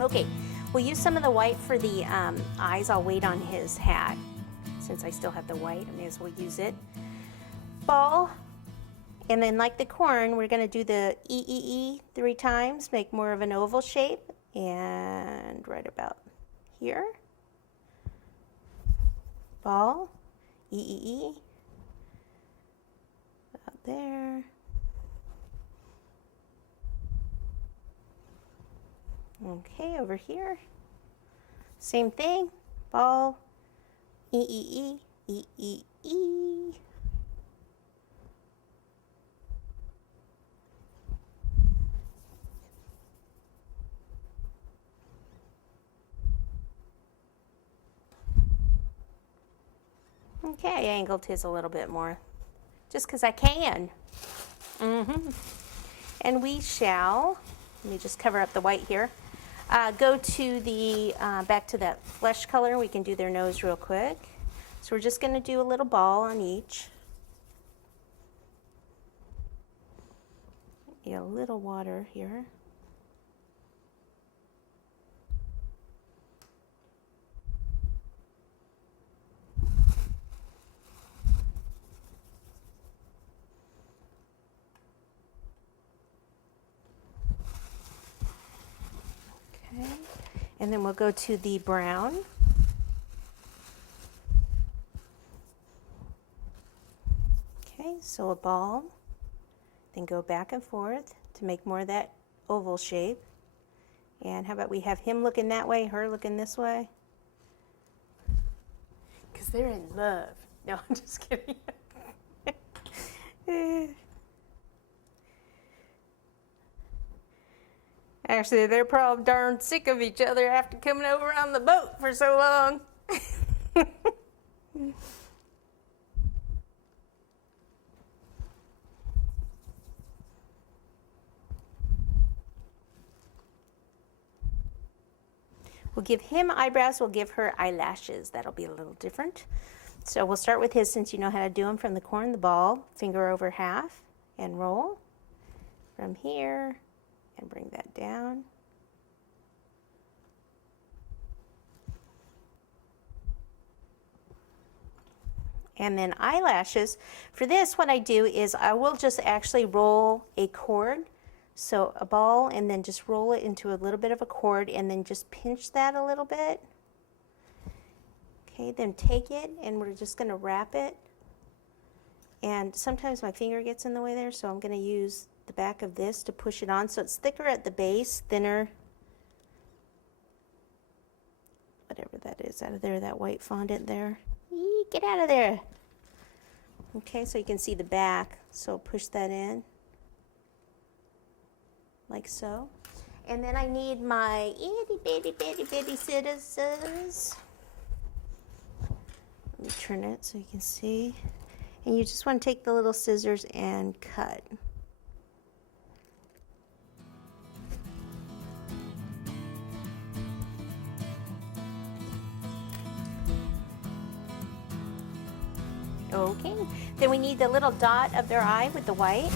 Okay, we'll use some of the white for the eyes. I'll wait on his hat. Since I still have the white, I may as well use it. Ball, and then like the corn, we're going to do the E 3 times, make more of an oval shape, and right about here. Ball, E, about there. Okay, over here, same thing, ball, E. Okay, I angled his a little bit more, just because I can. And we shall, let me just cover up the white here, go to the, back to that flesh color. We can do their nose real quick. So we're just going to do a little ball on each. A little water here. Okay, and then we'll go to the brown. Okay, so a ball, then go back and forth to make more of that oval shape. And how about we have him looking that way, her looking this way? Because they're in love. No, I'm just kidding. Actually, they're probably darn sick of each other after coming over on the boat for so long. We'll give him eyebrows, we'll give her eyelashes. That'll be a little different. So we'll start with his, since you know how to do them, from the corn, the ball, finger over half, and roll from here, and bring that down. And then eyelashes. For this, what I do is I will just actually roll a cord. So a ball, and then just roll it into a little bit of a cord, and then just pinch that a little bit. Okay, then take it, and we're just going to wrap it. And sometimes my finger gets in the way there, so I'm going to use the back of this to push it on. So it's thicker at the base, thinner, whatever that is out of there, that white fondant there. Eee, get out of there. Okay, so you can see the back, so push that in. Like so. And then I need my itty bitty scissors. Let me turn it so you can see. And you just want to take the little scissors and cut. Okay, then we need the little dot of their eye with the white.